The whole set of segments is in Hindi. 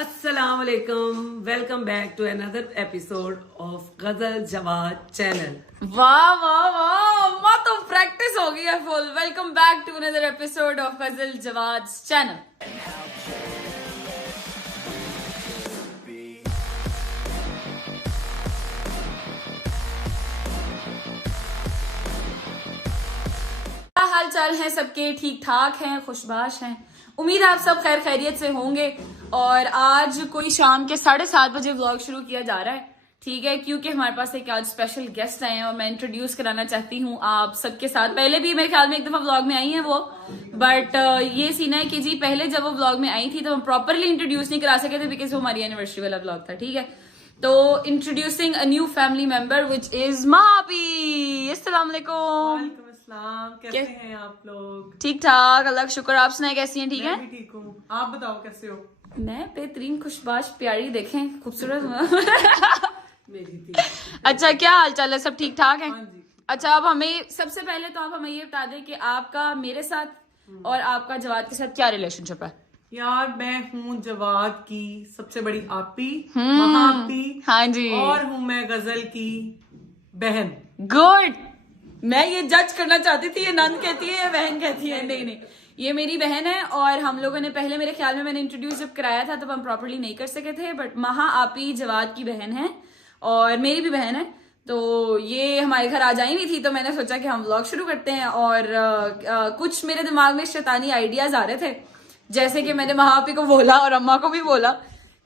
अस्सलाम वालेकुम, welcome back to another episode of Ghazal Jawad channel. वाह वाह वाह, अम्मा तो प्रैक्टिस हो गई है full. Welcome back to another episode of Ghazal Jawad channel. क्या हाल चाल है सबके? ठीक ठाक हैं, खुशबाश हैं। उम्मीद है आप सब खैर खैरियत से होंगे। और आज कोई शाम के 7:30 बजे व्लॉग शुरू किया जा रहा है, ठीक है, क्योंकि हमारे पास एक आज स्पेशल गेस्ट आए हैं और मैं इंट्रोड्यूस कराना चाहती हूँ आप सबके साथ। पहले भी मेरे ख्याल में एक दफा व्लॉग में आई हैं वो, बट ये सीन है कि जी पहले जब वो व्लॉग में आई थी तो हम प्रॉपरली इंट्रोड्यूस नहीं करा सके थे बिकॉज वो हमारी एनिवर्सरी वाला व्लॉग था, ठीक है। तो introducing a new family member which is मापी। अस्सलाम वालेकुम। वालेकुम अस्सलाम, कैसे हैं आप लोग? ठीक ठाक, अल्लाह का शुक्र। आप सुनाए कैसी हैं? ठीक है, मैं भी ठीक हूँ। आप बताओ कैसे हो? मैं बेहतरीन, खुशबाश, प्यारी, देखें खूबसूरत। मेरी थी। अच्छा, क्या हाल चाल है? सब ठीक ठाक है? हाँ जी। अच्छा, अब हमें सबसे पहले तो आप हमें ये बता दें कि आपका मेरे साथ और आपका जवाद के साथ क्या रिलेशनशिप है? यार मैं हूँ जवाद की सबसे बड़ी आपी, महापी। हाँ जी। और हूँ मैं गजल की बहन। गुड। मैं ये जज करना चाहती थी, ये नंद कहती है या बहन कहती है? नहीं नहीं, ये मेरी बहन है। और हम लोगों ने पहले, मेरे ख्याल में मैंने इंट्रोड्यूस जब कराया था तब हम प्रॉपर्ली नहीं कर सके थे, बट महा आपी जवाद की बहन है और मेरी भी बहन है। तो ये हमारे घर आ जाई हुई थी तो मैंने सोचा कि हम व्लॉग शुरू करते हैं। और कुछ मेरे दिमाग में शैतानी आइडियाज आ रहे थे, जैसे कि मैंने महा आपी को बोला और अम्मा को भी बोला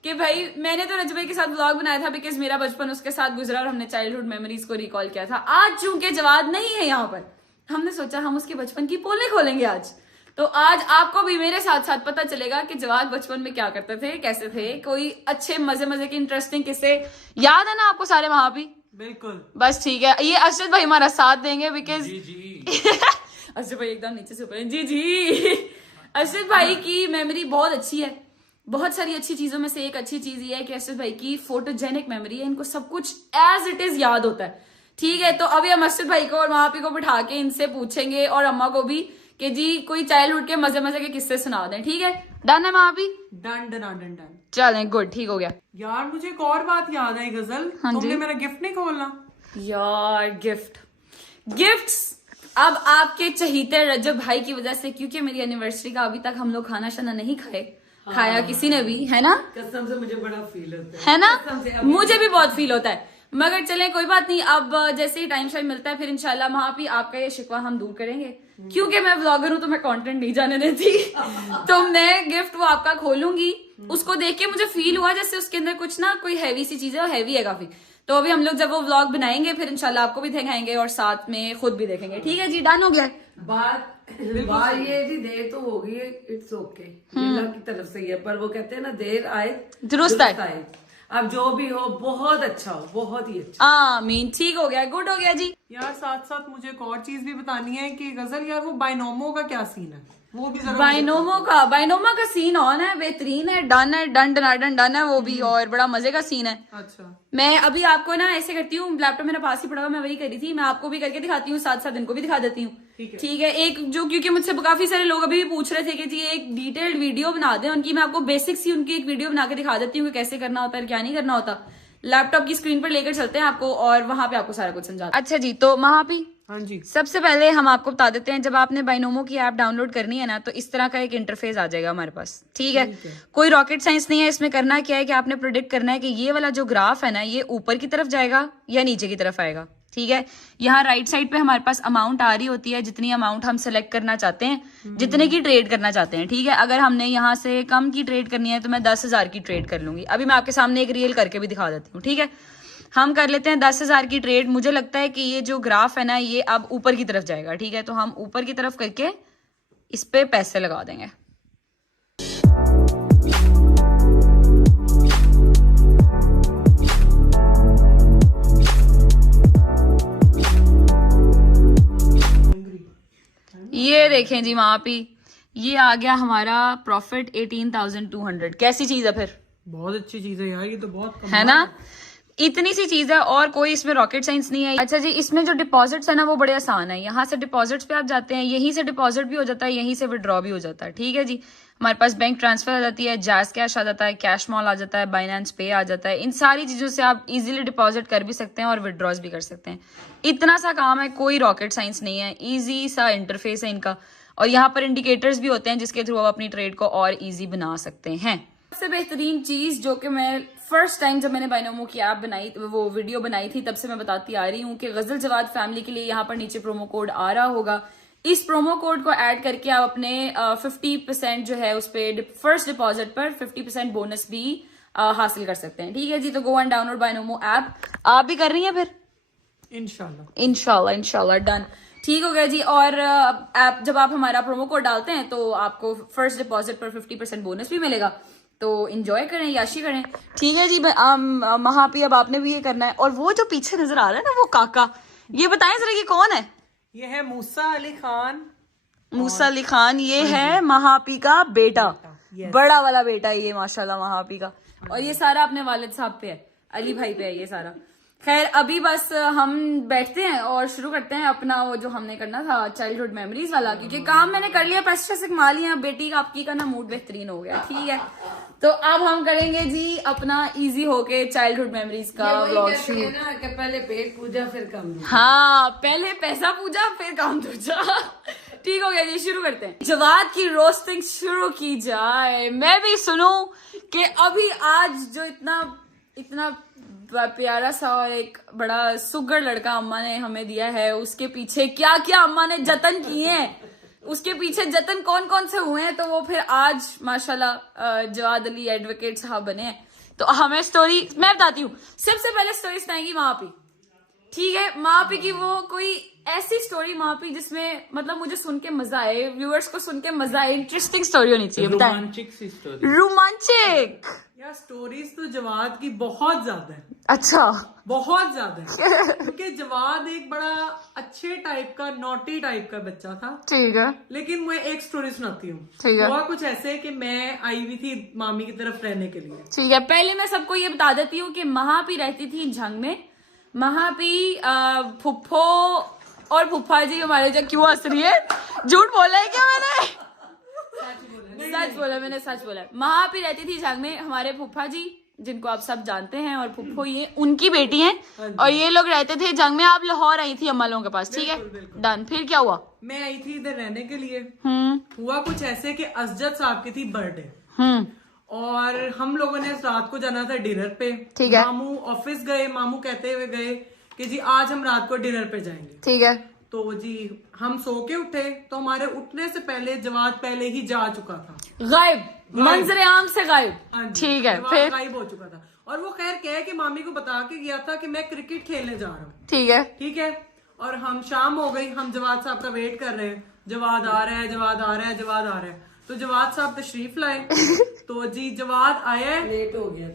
कि भाई मैंने तो रजबे के साथ व्लॉग बनाया था बिकॉज मेरा बचपन उसके साथ गुजरा और हमने चाइल्डहुड मेमोरीज को रिकॉल किया था। आज चूंकि जवाद नहीं है यहाँ पर, हमने सोचा हम उसके बचपन की पोले खोलेंगे आज। तो आज आपको भी मेरे साथ साथ पता चलेगा कि जवाद बचपन में क्या करते थे, कैसे थे, कोई अच्छे मजे मजे के इंटरेस्टिंग किस्से याद है ना आपको सारे? वहां भी बिल्कुल। बस ठीक है। ये अर्शद भाई हमारा साथ देंगे बिकॉज जी जी। अर्शद भाई एकदम नीचे से ऊपर हैं। जी जी। अर्शद भाई की मेमोरी बहुत अच्छी है। बहुत सारी अच्छी चीजों में से एक अच्छी चीज ये है कि अर्शद भाई की फोटोजेनिक मेमोरी है। इनको सब कुछ एज इट इज याद होता है, ठीक है। तो अभी हम अर्शद भाई को और महापी को बिठा के इनसे पूछेंगे और अम्मा को भी कि जी कोई चाइल्डहुड के मजे मजे के किस्से सुना दें, ठीक है? डन है महापी? Done done done done. चलें, गुड, ठीक हो गया। यार मुझे एक और बात याद आई गजल, हाँ जी। तुमने मेरा गिफ्ट नहीं खोलना। यार गिफ्ट्स अब आपके चहीते रजब भाई की वजह से, क्योंकि मेरी एनिवर्सरी का अभी तक हम लोग खाना शाना नहीं खाया किसी ने भी, है ना? कसम से मुझे बड़ा फील होता है ना? कसम से मुझे भी बहुत फील होता है, मगर चलें कोई बात नहीं। अब जैसे ही टाइम शाइम मिलता है फिर इंशाल्लाह महापी आपका ये शिकवा हम दूर करेंगे, क्योंकि मैं व्लॉगर हूं तो मैं कंटेंट नहीं जाने देती। तो मैं गिफ्ट वो आपका खोलूंगी, उसको देख के मुझे फील हुआ जैसे उसके अंदर कुछ ना कोई हैवी सी चीज है और हैवी है काफी। तो अभी हम लोग जब वो व्लॉग बनाएंगे फिर इंशाल्लाह आपको भी दिखाएंगे और साथ में खुद भी देखेंगे, ठीक है जी? डन हो गया? बात ये जी देर तो हो गई है, इट्स ओके, अल्लाह की तरफ से ही है, पर वो कहते हैं ना देर आए दुरुस्त आए। अब जो भी हो बहुत अच्छा हो, बहुत ही अच्छा। आमीन। ठीक हो गया, गुड हो गया जी। यार साथ साथ मुझे एक और चीज भी बतानी है कि गजल यार वो बाइनोमो का क्या सीन है, वो भी जरा बाइनोमो का सीन ऑन है, बेहतरीन है, डन है, डन है वो भी, और बड़ा मजे का सीन है। अच्छा मैं अभी आपको ना ऐसे करती हूँ, लैपटॉप मेरा पास ही पड़ा हुआ, मैं वही करी थी, मैं आपको भी करके दिखाती हूँ, साथ साथ इनको भी दिखा देती हूँ, ठीक है? एक जो, क्योंकि मुझसे काफी सारे लोग अभी भी पूछ रहे थे कि जी एक डिटेल्ड वीडियो बना दें उनकी, मैं आपको बेसिक सी उनकी एक वीडियो बना के दिखा देती हूँ कि कैसे करना होता है, क्या नहीं करना होता। लैपटॉप की स्क्रीन पर लेकर चलते हैं आपको और वहां पे आपको सारा कुछ समझा। अच्छा जी, तो महापी हाँ जी, सबसे पहले हम आपको बता देते हैं, जब आपने बाइनोमो की ऐप डाउनलोड करनी है ना तो इस तरह का एक इंटरफेस आ जाएगा हमारे पास, ठीक है? कोई रॉकेट साइंस नहीं है इसमें। करना क्या है कि आपने प्रेडिक्ट करना है कि ये वाला जो ग्राफ है ना ये ऊपर की तरफ जाएगा या नीचे की तरफ आएगा, ठीक है? यहाँ राइट साइड पे हमारे पास अमाउंट आ रही होती है, जितनी अमाउंट हम सेलेक्ट करना चाहते हैं, जितने की ट्रेड करना चाहते हैं, ठीक है? अगर हमने यहाँ से कम की ट्रेड करनी है तो मैं 10,000 की ट्रेड कर लूंगी। अभी मैं आपके सामने एक रियल करके भी दिखा देती हूँ, ठीक है? हम कर लेते हैं 10,000 की ट्रेड। मुझे लगता है कि ये जो ग्राफ है ना ये अब ऊपर की तरफ जाएगा, ठीक है? तो हम ऊपर की तरफ करके इस पे पैसे लगा देंगे। ये देखें जी महापी, ये आ गया हमारा प्रॉफिट 18,200। कैसी चीज है फिर? बहुत अच्छी चीज है यार, ये तो बहुत कमाल है ना? इतनी सी चीज है और कोई इसमें रॉकेट साइंस नहीं है। अच्छा जी, इसमें जो डिपॉजिट्स है ना वो बड़े आसान है। यहाँ से डिपॉजिट्स पे आप जाते हैं, यहीं से डिपॉजिट भी हो जाता है, यहीं से विड्रॉ भी हो जाता है, ठीक है जी? हमारे पास बैंक ट्रांसफर आ जाती है, जैज कैश आ जाता है, कैश मॉल आ जाता है, बाइनेंस पे आ जाता है। इन सारी चीजों से आप इजीली डिपॉजिट कर भी सकते हैं और विड्रॉज भी कर सकते हैं। इतना सा काम है, कोई रॉकेट साइंस नहीं है, इजी सा इंटरफेस है इनका। और यहाँ पर इंडिकेटर्स भी होते हैं जिसके थ्रू आप अपनी ट्रेड को और इजी बना सकते हैं। सबसे बेहतरीन चीज जो कि मैं फर्स्ट टाइम जब मैंने बाइनोमो की ऐप बनाई, वो वीडियो बनाई थी, तब से मैं बताती आ रही हूँ कि गजल जवाद फैमिली के लिए यहाँ पर नीचे प्रोमो कोड आ रहा होगा। इस प्रोमो कोड को ऐड करके आप अपने 50% जो है उस पे फर्स्ट डिपॉजिट पर 50% बोनस भी हासिल कर सकते हैं। ठीक है जी, तो go and download Binomo app. आप भी कर रही हैं फिर? इंशाल्लाह डन। ठीक हो गया जी। और ऐप जब आप हमारा प्रोमो कोड डालते हैं तो आपको फर्स्ट डिपॉजिट पर 50% बोनस भी मिलेगा। तो एंजॉय करें, याशी करें। ठीक है जी। महापी अब आपने भी ये करना है। और वो जो पीछे नजर आ रहा है ना, वो काका, ये बताएं जरा, ये कौन है? ये है मूसा अली खान। मूसा अली खान, ये है महापी का बेटा, बड़ा वाला बेटा है ये माशाल्लाह महापी का। और ये सारा अपने वालिद साहब पे है, अली भाई पे है ये सारा। खैर अभी बस हम बैठते हैं और शुरू करते हैं अपना वो जो हमने करना था चाइल्डहुड मेमोरीज वाला, क्योंकि काम मैंने कर लिया, पैसे से कमा लिया। बेटी आपकी का ना मूड बेहतरीन हो गया। ठीक है, तो अब हम करेंगे जी अपना इजी होके चाइल्डहुड मेमोरीज का व्लॉग शुरू। कि पहले पेट पूजा फिर काम दूजा। हाँ, पहले पैसा पूजा फिर काम दूजा। ठीक हो गया जी, शुरू करते हैं। जवाद की रोस्टिंग शुरू की जाए। मैं भी सुनूं कि अभी आज जो इतना प्यारा सा और एक बड़ा सुगर लड़का अम्मा ने हमें दिया है, उसके पीछे क्या क्या अम्मा ने जतन किए हैं, उसके पीछे जतन कौन कौन से हुए हैं, तो वो फिर आज माशाल्लाह जवाद अली एडवोकेट साहब बने हैं। तो हमें स्टोरी मैं बताती हूँ। सबसे पहले स्टोरी सुनाएंगी महापी। ठीक है, महापी की वो कोई ऐसी स्टोरी महापी जिसमें मतलब मुझे सुन के मजा आए, व्यूअर्स को सुन के मजा आए, इंटरेस्टिंग स्टोरी होनी चाहिए। रोमांचिक सी स्टोरी। रोमांचिक यार स्टोरीज तो जवाद की बहुत ज्यादा है। अच्छा, बहुत ज्यादा है। क्योंकि जवाद एक बड़ा अच्छे टाइप का, नॉटी टाइप का बच्चा था। ठीक है, लेकिन मैं एक स्टोरी सुनाती हूँ। ठीक है। हुआ कुछ ऐसे कि मैं आई हुई थी मामी की तरफ रहने के लिए। ठीक है, पहले मैं सबको ये बता देती हूँ कि महापी रहती थी झंग में। महापी फुफ्फो और फुफ्फा जी हमारे जो, क्यों हंस रही है? झूठ बोला है क्या मैंने? सच बोला। महापी रहती थी झंग में, हमारे फुफ्फा जी जिनको आप सब जानते हैं और फुफ्फो ये उनकी बेटी हैं, और ये लोग रहते थे जंग में। आप लाहौर आई थी अम्मा लोगों के पास। ठीक है, डन। फिर क्या हुआ? मैं आई थी इधर रहने के लिए। हुआ कुछ ऐसे कि असजद साहब की थी बर्थडे, और हम लोगों ने रात को जाना था डिनर पे। ठीक है। मामू ऑफिस गए, मामू कहते हुए गए कि जी आज हम रात को डिनर पे जाएंगे। ठीक है। तो जी हम सो के उठे, तो हमारे उठने से पहले जवाद पहले ही जा चुका था, गायब, मंजर आम से गायब। हाँ जी, ठीक है, जवाद फिर गायब हो चुका था। और वो खैर कह के मामी को बता के गया था कि मैं क्रिकेट खेलने जा रहा हूँ। ठीक है। ठीक है, और हम शाम हो गई, हम जवाद साहब का वेट कर रहे हैं, जवाद आ रहा है, जवाद आ रहा है, जवाद आ रहा है। तो जवाद साहब तशरीफ लाए। तो जी जवाद आया, लेट हो गया,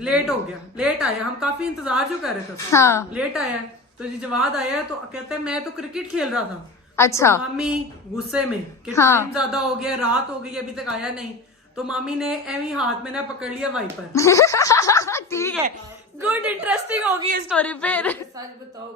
लेट आया। हम काफी इंतजार जो कर रहे थे, हाँ। लेट आया। तो जी जवाद आया तो कहते हैं मैं तो क्रिकेट खेल रहा था। अच्छा। तो मामी गुस्से में कि हाँ। टाइम ज्यादा हो गया, रात हो गई, अभी तक आया नहीं। तो मामी ने एवी हाथ में ना पकड़ लिया वाइपर। ठीक है, गुड, इंटरेस्टिंग होगी ये स्टोरी। फिर सच बताओ।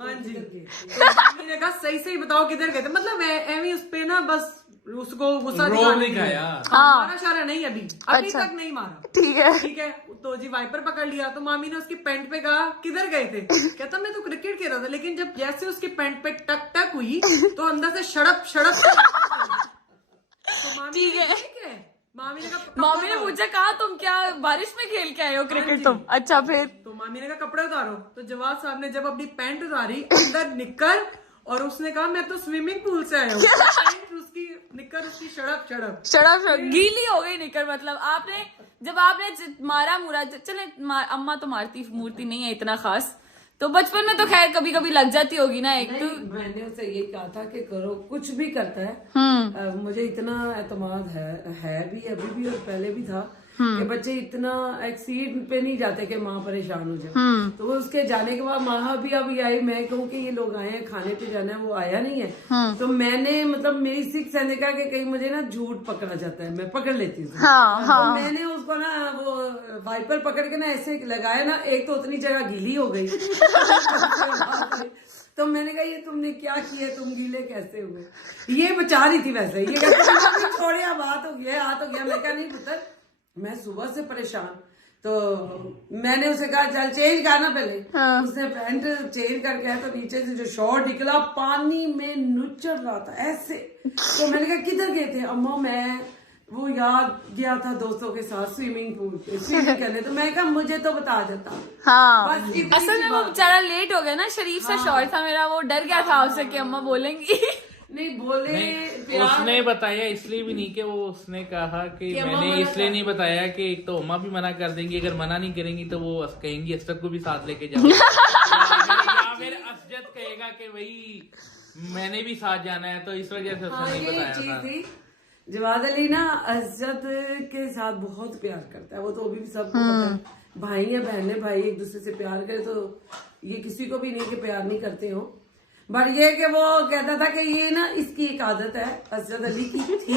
हाँ जी, तो मामी ने कहा सही बताओ किधर गए थे। मतलब एवी उस पे ना बस उसको गुस्सा दिखाया। मारा शारा नहीं, अभी अच्छा। तक नहीं मारा। ठीक है। तो जी वाइपर पकड़ लिया। तो मामी ने उसकी पैंट पे कहा किधर गए थे? कहता मैं तो क्रिकेट खेल रहा था। लेकिन जब जैसे उसकी पैंट पे टक टक हुई तो अंदर से सड़प तो मामी ठीक है। मामी ने कहा, मामी ने पूछा कहा तुम क्या बारिश में खेल के आए हो क्रिकेट तुम? अच्छा, फिर? तो मामी ने कहा कपड़े उतारो। तो जवाद साहब ने जब अपनी पैंट उतारी, अंदर निक्कर, और उसने कहा मैं तो स्विमिंग पूल से आया हूँ। उसकी निक्कर उसकी शड़प गीली हो गई निक्कर। मतलब जब आपने मारा मुरा, चले अम्मा तो मारती मूर्ति नहीं है इतना खास, तो बचपन में तो खैर कभी कभी लग जाती होगी ना एक। तो मैंने उसे ये कहा था कि करो, कुछ भी करता है। मुझे इतना एतमाद है भी, अभी भी और पहले भी था कि बच्चे इतना एक्सीड पे नहीं जाते कि माँ परेशान हो जाए। तो वो उसके जाने के बाद माँ भी अभी आई, मैं कहूँ कि ये लोग आए हैं खाने पे जाना है, वो आया नहीं है। तो मैंने मतलब मेरी सिक्स सेंस का कि कहीं मुझे ना झूठ पकड़ा जाता है, मैं पकड़ लेती हूँ। तो मैंने उसको ना वो वाइपर पकड़ के ना ऐसे लगाया ना, एक तो उतनी जगह गीली हो गई। तो मैंने कहा ये तुमने क्या किया, तुम गीले कैसे हुए? ये बचा रही थी वैसे, ये कहती छोड़े अब हाथ हो गया, हाथ हो गया। मैं कहा नहीं पुत्र, मैं सुबह से परेशान। तो मैंने उसे कहा चल चेंज करना पहले। उसने पैंट चेंज करके आया तो नीचे से जो शॉर्ट निकला पानी में नुचड़ रहा था ऐसे। तो मैंने कहा किधर गए थे? अम्मा मैं वो याद गया था दोस्तों के साथ स्विमिंग पूल पे स्विमिंग करने। तो मैं कहा मुझे तो बता देता। हाँ बस इतनी असल में वो बेचारा लेट हो गया ना, शरीफ सा शॉर्ट था मेरा, वो डर गया था उससे कि अम्मा बोलेंगी। नहीं बोले उसने बताया इसलिए भी नहीं कि वो उसने कहा कि मैंने इसलिए नहीं बताया कि एक तो अम्मा भी मना कर देंगी, अगर मना नहीं करेंगी तो वो कहेंगी असद को भी साथ लेके जाओ या फिर असजद कहेगा कि भाई मैंने भी साथ जाना है, तो इस वजह से उसने नहीं बताया था। जवाद अली ना असजद के साथ बहुत प्यार करता है, वो तो अभी भी सबको पता है। भाई या बहन है, भाई एक दूसरे से प्यार करे तो ये किसी को भी नहीं कि प्यार नहीं करते हो। बट ये कि वो कहता था कि ये ना इसकी एक आदत है, असजद अली की थी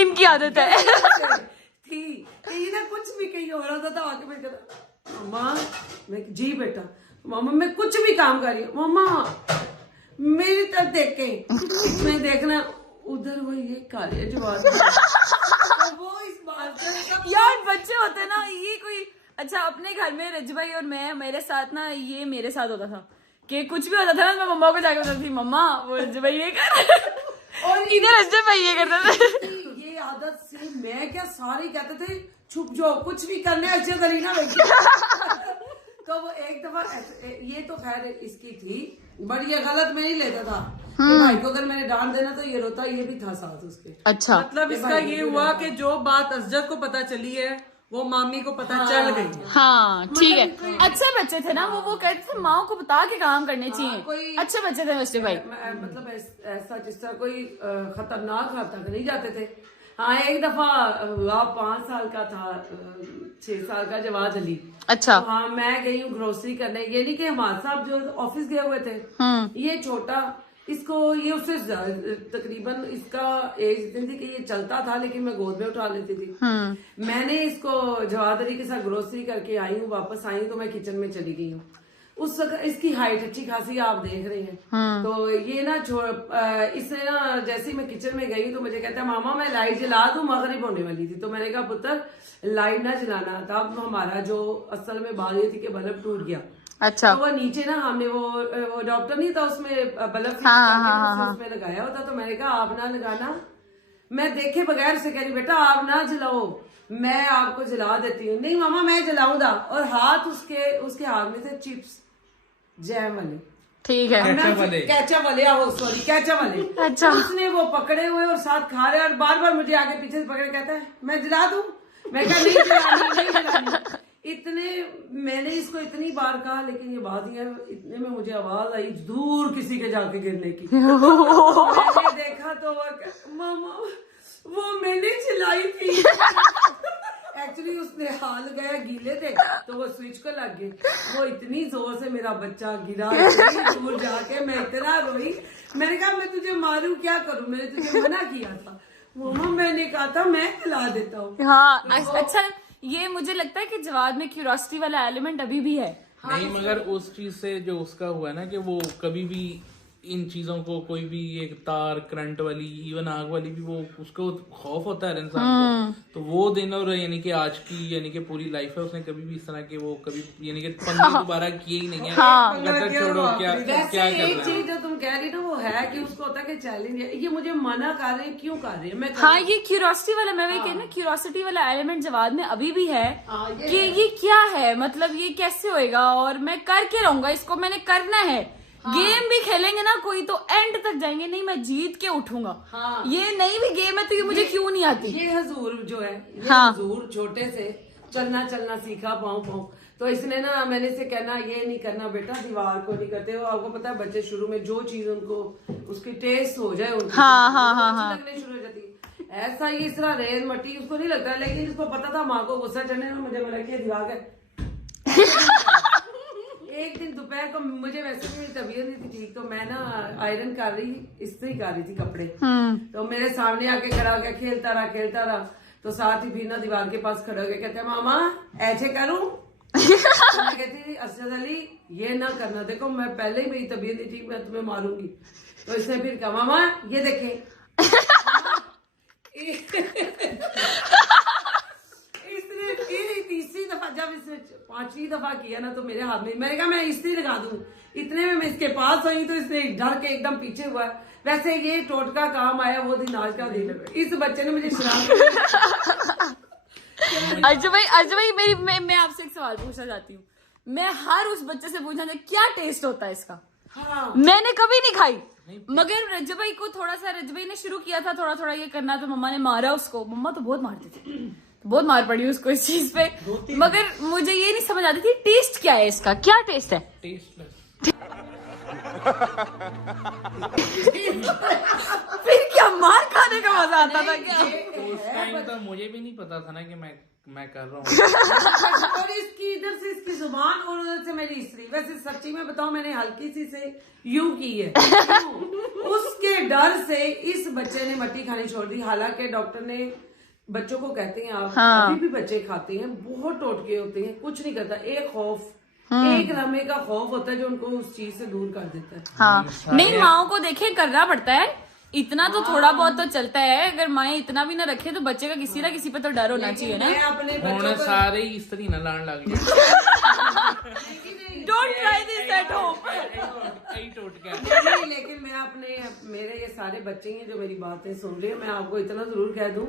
इनकी आदत है थी कि ये ना कुछ भी कहीं हो रहा था आके मैं कहता मम्मा, मैं जी बेटा मामा मैं कुछ भी काम कर रही हूँ, मम्मा मेरी तरफ देखें। मैं देखना उधर वो ये काले जवाब तो वो इस बात से यार बच्चे होते ना ये कोई। अच्छा अपने घर में रज भाई और मैं, मेरे साथ ना ये मेरे साथ होता था कि कुछ भी होता था ना, मैं मम्मा को जाके बताती थी मम्मा वो रज भाई ये कर और इधर रज भाई ये करता था। ये आदत से मैं क्या सारे कहते थे छुप जाओ कुछ भी करने अच्छे तरीके ना तो वो एक दफा ये तो खैर इसकी थी, बट ये गलत मैं नहीं लेता था कि भाई को अगर मैंने डांट देना तो ये रोता, ये भी था साथ उसके। अच्छा मतलब इसका ये हुआ कि जो बात असजद को पता चली है वो मामी को पता चल गई है। हाँ ठीक है, अच्छे बच्चे थे ना वो कहते थे माँ को बता के काम करने चाहिए। अच्छे बच्चे थे वैसे भाई, मतलब ऐसा जिस तरह कोई खतरनाक हाथ तक नहीं जाते थे। हाँ एक दफा हुआ 5 साल का था 6 साल का जवाद अली। अच्छा तो हाँ मैं गई हूँ ग्रोसरी करने, ये नहीं कि हमारे साहब जो ऑफिस गए हुए थे, ये छोटा इसको ये उससे तकरीबन इसका एज इतनी थी कि ये चलता था लेकिन मैं गोद में उठा लेती थी। मैंने इसको जवाद अली के साथ ग्रोसरी करके आई हूँ, वापस आई हूँ तो मैं किचन में चली गई हूँ। उस वक्त इसकी हाइट अच्छी खासी आप देख रहे हैं। तो ये ना इसने ना जैसे ही मैं किचन में गई तो मुझे कहता है मामा मैं लाइट जला दूं, मगरिब होने वाली थी। तो मैंने कहा पुत्र लाइट ना जलाना। तब हमारा जो असल में बात ये थी कि बल्ब टूट गया। अच्छा तो वो नीचे ना हमने वो डॉक्टर नहीं था उसमें बल्ब उसमें लगाया होता। तो मैंने कहा आप ना लगाना, मैं देखे बगैर से कह रही बेटा आप ना जलाओ, मैं आपको जला देती हूँ। नहीं मामा मैं जलाऊंगा। और हाथ उसके हाथ में थे चिप्स जैम वाले, ठीक है कैचअप वाले सॉरी कैचअप वाले। अच्छा उसने वो पकड़े हुए और साथ खा रहे और बार बार मुझे आगे पीछे से पकड़ कहता है मैं जला दूं। मैं कहा नहीं जलानी। इतने मैंने इसको इतनी बार कहा लेकिन ये बात ही है, इतने में मुझे आवाज आई दूर किसी के जाके गिरने की। मैंने देखा तो मामा वो मैंने चलाई थी। एक्चुअली उसने हाथ गया गीले थे तो वो स्विच को लग गए। वो इतनी जोर से मेरा बच्चा गिरा दूर जाके, मैं इतना रोई। मैंने कहा मैं तुझे मारूं क्या करूं, मैंने तुझे मना किया था। मामा मैंने कहा था मैं खिला देता हूँ। हाँ अच्छा ये मुझे लगता है कि जवाब में क्यूरियोसिटी वाला एलिमेंट अभी भी है। नहीं मगर उस चीज से जो उसका हुआ ना कि वो कभी भी इन चीजों को कोई भी एक तार करंट वाली इवन आग वाली भी वो उसको खौफ होता है इंसान को। तो वो दिन और यानी कि आज की यानी कि पूरी लाइफ है उसने कभी भी इस तरह के वो कभी यानी कि पंगे दोबारा किए ही नहीं है। छोड़ो क्या एक चीज जो तुम कह रही ना वो है कि उसको होता है कि चैलेंज है, ये मुझे मना कर रहे हैं क्यों कर रहे हैं। मैं हाँ ये क्यूरियोसिटी वाला मैं वही कहना क्यूरियोसिटी वाला एलिमेंट जवाब में अभी भी है कि ये क्या है, मतलब ये कैसे होएगा और मैं करके रहूंगा इसको, मैंने करना है। गेम भी खेलेंगे ना कोई तो एंड तक जाएंगे, नहीं मैं जीत के उठूंगा। ये नहीं भी गेम है तो ये मुझे क्यों नहीं आती। ये हजूर जो है हजूर छोटे से चलना सीखा पाऊं तो इसने ना मैंने इसे कहना ये नहीं करना बेटा, दीवार को नहीं करते हो। आपको पता है बच्चे शुरू में जो चीज उनको उसकी टेस्ट हो जाए उनको लगने शुरू हो जाती है। ऐसा ही इस तरह रेत मट्टी उसको नहीं लगता, लेकिन उसको पता था माँ को गुस्सा चढ़ने में मुझे बोला कि दीवार का एक दिन दोपहर को मुझे वैसे भी तबीयत नहीं थी ठीक, तो मैं ना आयरन कर रही इस्त्री कर रही थी कपड़े। तो मेरे सामने आके खड़ा हो गया, खेलता रहा तो साथ ही फिर ना दीवार के पास खड़ा हो गया, कहते हैं मामा ऐसे करूं तो मैं कहती थी अरशद अली ये ना करना, देखो मैं पहले ही मेरी तबीयत नहीं ठीक, मैं तुम्हें मारूंगी। तो इसने फिर कहा मामा ये देखें इसने फिर तीसरी दफा, जब इसने 5वीं दफा किया ना तो मेरे हाथ में, मैंने कहा मैं इस्त्री लगा दूं। इतने में मैं इसके पास आई तो इसने डर के एकदम पीछे हुआ। वैसे ये टोटका काम आया वो दिन आज का दिन है। इस बच्चे ने मुझे शराब अर्जुन भाई मैं आपसे एक सवाल पूछना चाहती हूँ। मैं हर उस बच्चे से पूछना चाहती क्या टेस्ट होता है इसका। हाँ। मैंने कभी नहीं खाई, मगर रज्जू भाई को थोड़ा सा, रज्जू भाई ने शुरू किया था थोड़ा थोड़ा ये करना, तो मम्मा ने मारा उसको। मम्मा तो बहुत मारती थी, तो बहुत मार पड़ी उसको इस चीज पे, मगर मुझे ये नहीं समझ आती थी टेस्ट क्या है इसका, क्या टेस्ट है। टेस्टलेस। फिर क्या मार खाने का मजा आता था क्या? उस टाइम तो मुझे भी नहीं पता था ना कि मैं कर रहा हूँ। और इसकी इधर से इसकी जुबान और उधर से मेरी स्त्री। वैसे सच्ची में बताऊं मैंने हल्की सी से यूं की है। उसके डर से इस बच्चे ने मट्टी खानी छोड़ दी। हालांकि डॉक्टर ने बच्चों को कहते हैं आप अभी भी बच्चे खाते हैं, बहुत टोटके होते हैं, कुछ नहीं करता। एक खौफ, एक लम्हे का खौफ होता है जो उनको उस चीज से दूर कर देता है। हाँ नहीं, माओ को देखे करना पड़ता है इतना, तो थोड़ा बहुत तो चलता है। अगर माए इतना भी ना रखे तो बच्चे का किसी ना किसी पे तो डर होना चाहिए ना। मैं अपने बच्चों को सारे ही स्त्री न लाने लग गए। Don't try this at home. नहीं, लेकिन मैं अपने, मेरे ये सारे बच्चे हैं जो मेरी बातें सुन रहे हैं, मैं आपको इतना जरूर कह दूं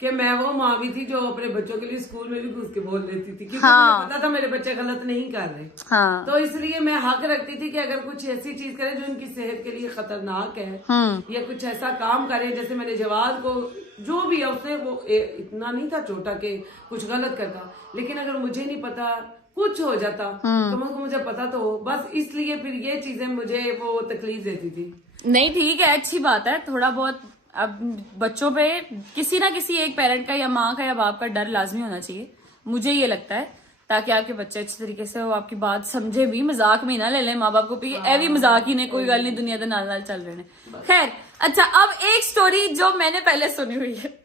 कि मैं वो माँ भी थी जो अपने बच्चों के लिए स्कूल में भी घुस के बोल लेती थी, क्योंकि मुझे पता था मेरे बच्चे गलत नहीं कर रहे। हाँ। तो इसलिए मैं हक रखती थी कि अगर कुछ ऐसी चीज करे जो इनकी सेहत के लिए खतरनाक है, या कुछ ऐसा काम करे, जैसे मैंने जवाद को जो भी है उसने वो इतना नहीं था छोटा कि कुछ गलत करता, लेकिन अगर मुझे नहीं पता कुछ हो जाता तो मुझे पता तो हो, बस इसलिए फिर ये चीजें मुझे वो तकलीफ देती थी। नहीं ठीक है, अच्छी बात है, थोड़ा बहुत अब बच्चों पे किसी ना किसी एक पेरेंट का या माँ का या बाप का डर लाजमी होना चाहिए, मुझे ये लगता है, ताकि आपके बच्चे अच्छे तरीके से वो आपकी बात समझे भी, मजाक में ना ले लें माँ बाप को भी ए भी मजाक ही ने, कोई गल नहीं, दुनिया के नाल नाल चल रहे हैं। खैर अच्छा, अब एक स्टोरी जो मैंने पहले सुनी हुई है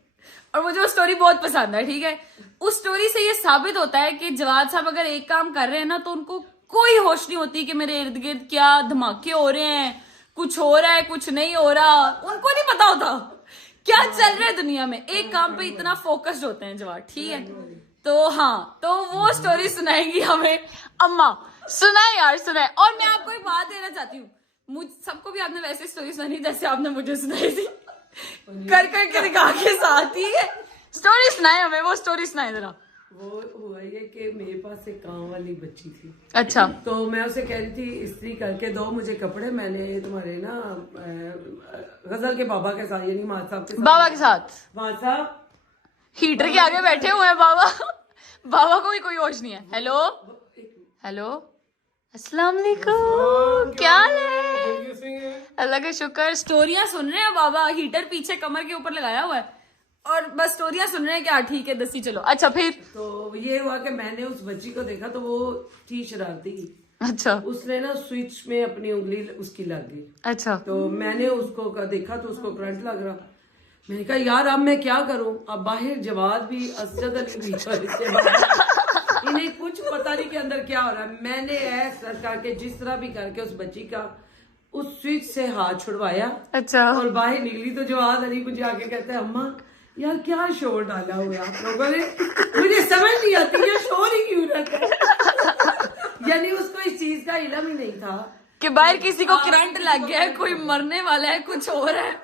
और मुझे वो स्टोरी बहुत पसंद है। ठीक है, उस स्टोरी से ये साबित होता है कि जवाद साहब अगर एक काम कर रहे हैं ना तो उनको कोई होश नहीं होती कि मेरे इर्द गिर्द क्या धमाके हो रहे हैं, कुछ हो रहा है कुछ नहीं हो रहा, उनको नहीं पता होता क्या चल रहा है दुनिया में। एक काम पे इतना फोकस्ड होते हैं जवाब। ठीक है, तो हाँ, तो वो स्टोरी सुनाएगी हमें अम्मा। सुनाए यार, सुनाए। और मैं आपको एक बात देना चाहती हूँ, मुझ सबको भी आपने वैसे स्टोरी सुनाई जैसे आपने मुझे सुनाई थी, कर करके दिखा के साथ ही है। स्टोरी सुनाए हमें, वो स्टोरी सुनाए जरा। वो हुआ ये कि मेरे पास एक काम वाली बच्ची थी। अच्छा। तो मैं उसे कह रही थी इस्त्री करके दो मुझे कपड़े, मैंने तुम्हारे ना गजल के बाबा के साथ, यानी माँ साहब के साथ, बाबा के साथ, माँ साहब हीटर के आगे बैठे हुए हैं बाबा। बाबा को भी कोई होश नहीं है। हेलो हेलो, अस्सलाम वालेकुम, क्या हाल है? अल्लाह का शुक्र। स्टोरियां सुन रहे हैं बाबा, हीटर पीछे कमर के ऊपर लगाया हुआ है और बस स्टोरियां सुन रहे हैं। क्या ठीक है, दसी चलो। अच्छा फिर? तो ये हुआ कि मैंने उस बच्ची को देखा तो वो थी शरारती। अच्छा। उसने ना स्विच में अपनी उंगली उसकी लग गई। अच्छा। तो मैंने उसको देखा तो उसको करंट लग रहा। मैंने कहा यार अब मैं क्या करूं, अब बाहर जवाद भी, असद अली भी, इन्हें कुछ पता नहीं के अंदर क्या हो रहा है। मैंने ऐसा करके जिस तरह भी करके उस बच्ची का उस स्विच से हाथ छुड़वाया। अच्छा। और बाहर निकली तो जवाद अली मुझे आके कहते हैं अम्मा यार क्या शोर डाला हुआ है आप लोगों ने, मुझे समझ नहीं आती है शोर ही क्यों रहता है। यानी उसको इस चीज का इल्म ही नहीं था कि बाहर किसी को करंट लग गया है, कोई मरने वाला है, कुछ हो रहा है,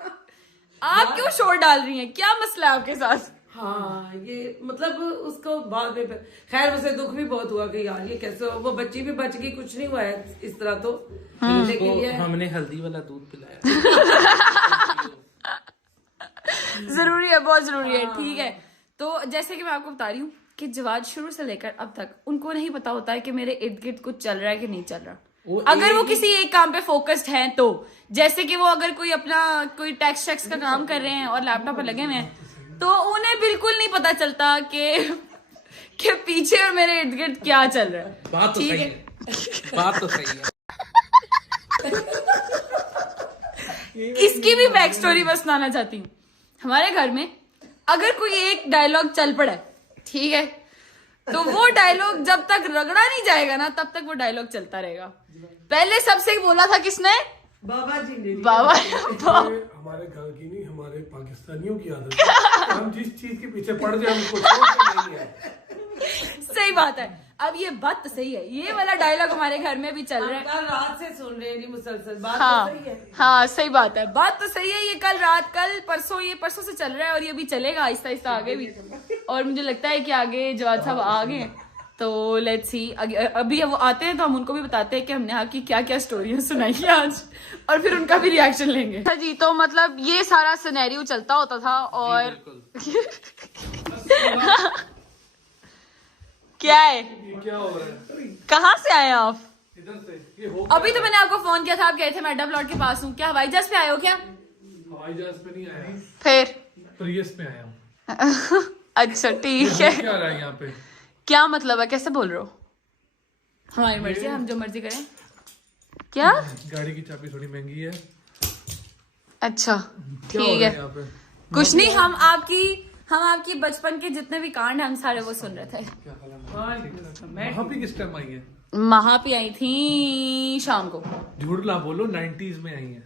आप क्यों शोर डाल रही हैं, क्या मसला है आपके साथ? हाँ, ये मतलब उसको बाद में खैर उसे दुख भी बहुत हुआ कि यार ये कैसे, वो बच्ची भी बच गई, कुछ नहीं हुआ है इस तरह। तो लेकिन ये हमने हल्दी वाला दूध पिलाया। जरूरी है, बहुत जरूरी है। ठीक है, तो जैसे कि मैं आपको बता रही हूँ कि जवाद शुरू से लेकर अब तक उनको नहीं पता होता है कि मेरे इर्द गिर्द कुछ चल रहा है कि नहीं चल रहा। अगर वो किसी एक काम पे फोकस्ड हैं तो, जैसे कि वो अगर कोई अपना कोई टैक्स का काम कर रहे हैं और लैपटॉप पर लगे हुए हैं, तो उन्हें बिल्कुल नहीं पता चलता कि पीछे और मेरे इर्द गिर्द क्या चल रहा है। बात तो सही है, बात तो सही है। इसकी भी बैक स्टोरी मैं सुनाना चाहती हूँ। हमारे घर में अगर कोई एक डायलॉग चल पड़ा है, ठीक है, तो वो डायलॉग जब तक रगड़ा नहीं जाएगा ना तब तक वो डायलॉग चलता रहेगा। पहले सबसे बोला था किसने? बाबा जी ने। बाबा। हमारे घर की नहीं, हमारे पाकिस्तानियों की आदत है। हम जिस चीज के पीछे पड़ जाए हमको छोड़ना नहीं है। सही बात है। अब ये बात तो सही है, ये वाला डायलॉग हमारे घर में भी चल रहा है। कल रात से सुन रहे हैं मुसलसल बात हाँ तो सही है। हाँ सही बात है, बात तो सही है। ये कल रात, कल परसों, ये परसों से चल रहा है और ये भी चलेगा आहिस्ता आहिस्ता आगे भी। और मुझे लगता है कि आगे जवाद साहब आ गए, तो लेट्स सी। अभी वो आते हैं तो हम उनको भी बताते हैं कि हमने यहाँ की क्या क्या स्टोरियां सुनाई है आज, और फिर उनका भी रिएक्शन लेंगे। अच्छा जी, तो मतलब ये सारा सिनेरियो चलता होता था। और क्या है, क्या हो रहा है? कहाँ से आए आप? इधर से ये हो अभी तो मैंने आपको फोन किया था, आप गए थे मेडा प्लॉट के पास हूँ। क्या हवाई जहाज पे आए हो क्या? हवाई जहाज पे नहीं आया, फिर प्रियस पे आया हूँ। अच्छा ठीक है। क्या रहा है यहाँ पे? क्या मतलब है, कैसे बोल रहे हो? हमारी मर्जी, हम जो मर्जी करें। क्या? गाड़ी की चाबी थोड़ी महंगी है। अच्छा क्या हो ठीक रहा है, है यहाँ पे? कुछ नहीं। हम आपकी बचपन के जितने भी कांड हैं हम सारे वो सुन रहे थे। वहाँ पे किस टाइम आई है? वहां पे आई थी शाम को। झूठ ना बोलो, 90s में आई है।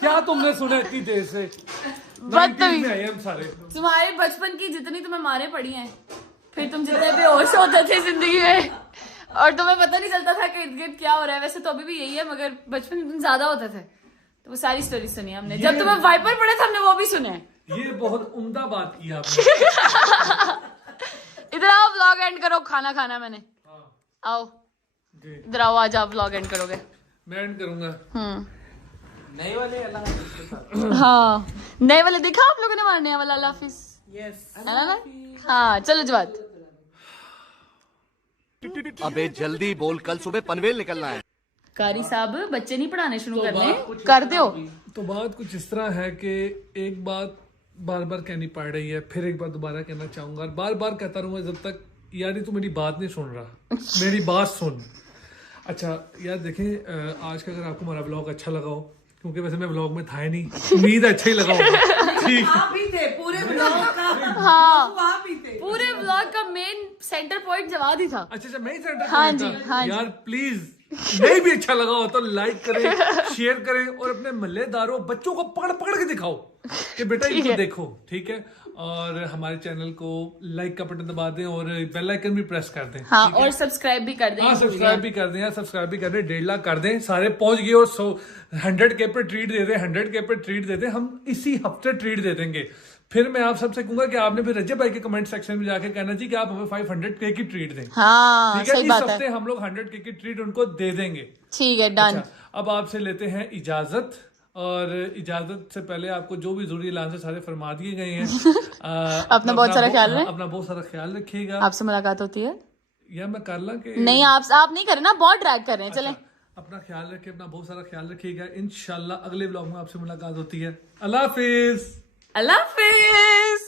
क्या तुमने सुना इतनी देर से? 90s में आए हम सारे। तुम्हारे बचपन की जितनी तुम्हें मारे पड़ी हैं, फिर तुम जितने बेहोश होते थे जिंदगी में और तुम्हें पता नहीं चलता था कि इर्द गिर्द क्या हो रहा है। वैसे तो अभी भी यही है, मगर बचपन में तुम ज्यादा होते थे, तो वो सारी स्टोरी सुनी हमने। जब तुम्हें वाइपर पड़े थे हमने वो भी सुने। ये बहुत उम्दा बात की आपने। इधर आओ, व्लॉग एंड करो। खाना खाना मैंने। आओ जी, इधर आओ, आज आप व्लॉग एंड करोगे। मैं एंड करूंगा। नए वाले अल्लाह हाफिज़ के साथ। हाँ, नए वाले देखा आप लोगों ने हमारे नया वाला अल्लाह हाफिज़, यस। है ना? हाँ चलो जवाद। अबे जल्दी बोल, कल सुबह पनवेल निकलना है। कारी साहब बच्चे नहीं पढ़ाने शुरू करने कर दो। तो बात कुछ इस तरह है कि एक बात बार बार कहनी पड़ रही है, फिर एक बार दोबारा कहना चाहूंगा और बार बार कहता रहूंगा जब तक यार तू मेरी बात नहीं सुन रहा। मेरी बात सुन। अच्छा यार देखें, आज का अगर आपको हमारा व्लॉग अच्छा लगा हो, क्योंकि वैसे मैं व्लॉग में था ही नहीं, उम्मीद अच्छा ही लगा होगा। ठीक, आप ही थे पूरे ब्लॉग का। हाँ, आप ही थे पूरे व्लॉग का मेन सेंटर पॉइंट जवाद ही था। अच्छा मैं ही सेंटर हाँ पॉइंट जी, था। हाँ जी। यार प्लीज, नहीं भी अच्छा लगा हो तो लाइक करें, शेयर करें और अपने मल्लेदारों बच्चों को पकड़ पकड़ के दिखाओ कि बेटा इनको देखो, ठीक है? और हमारे चैनल को लाइक का बटन दबा दें और बेल आइकन भी प्रेस कर दें। हाँ, और सब्सक्राइब भी कर दें। हाँ सब्सक्राइब भी कर दें यार, सब्सक्राइब भी कर दें। 1.5 लाख कर दें, सारे पहुंच गए। और 100K पे ट्रीट दे दें, 100K पे ट्रीट दे दें। हम इसी हफ्ते ट्रीट दे देंगे। फिर मैं आप सबसे कहूंगा कि आपने फिर रजब भाई के कमेंट सेक्शन में जाके कहना जी कि आप हमें 500K की ट्रीट दें। हाँ ठीक है, सही इस बात हफ्ते है। हम लोग 100K की ट्रीट उनको दे देंगे। ठीक है, डन। अच्छा, अब आपसे लेते हैं इजाजत। और इजाजत से पहले आपको जो भी जरूरी ऐलान से सारे फरमा दिए गए हैं। अपना बहुत सारा ख्याल रखें। अपना बहुत सारा ख्याल रखिएगा। आपसे मुलाकात होती है? या मैं कर ला कि नहीं, आप नहीं करें ना, बहुत ड्रैग कर रहे हैं। चलें। अपना ख्याल रखिए, अपना बहुत सारा ख्याल रखिएगा। इंशाल्लाह अगले व्लॉग में आपसे मुलाकात होती है। अल्लाह हाफिज। अल्लाह हाफिज।